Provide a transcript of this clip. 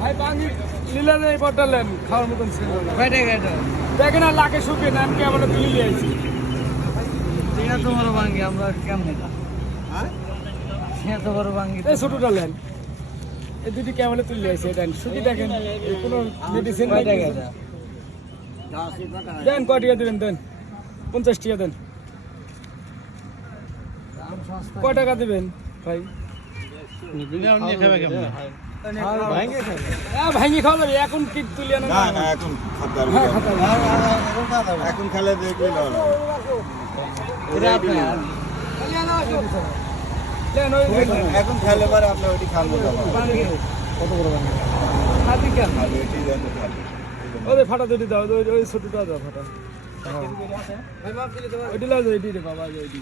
ভাই বাঙ্গি লীলা নেই বটালেন খাওয়ার মতন ছিল দেখেন না লাগে শুকিয়ে নাম কে আমরা তুলে নিয়ে আইছি তোমার ভাঙ্গি আমরা কেমন তো বড় ভাঙ্গি এই ছোটটা লেন এই দুটি কেমনে তুলে আইছে দেন শুকি দেখেন কোনো মেডিসিন নাই দেন কয় টাকা দিবেন দেন 50 টাকা দেন কয় টাকা দিবেন ভাই ভাঙি খাওয়া এখন কি তুলে আনা না এখন খাদ্দার হ্যাঁ খাতা এখন খেলে দেখলে এখন খেলে পারে আপনি ওইটি খান কত বড় বাঙি ওদের ফাটা দুটি দাও ওই ছোটটা দাও ফাটা ওইটি লাও ওইটি রে বাবা ওইটি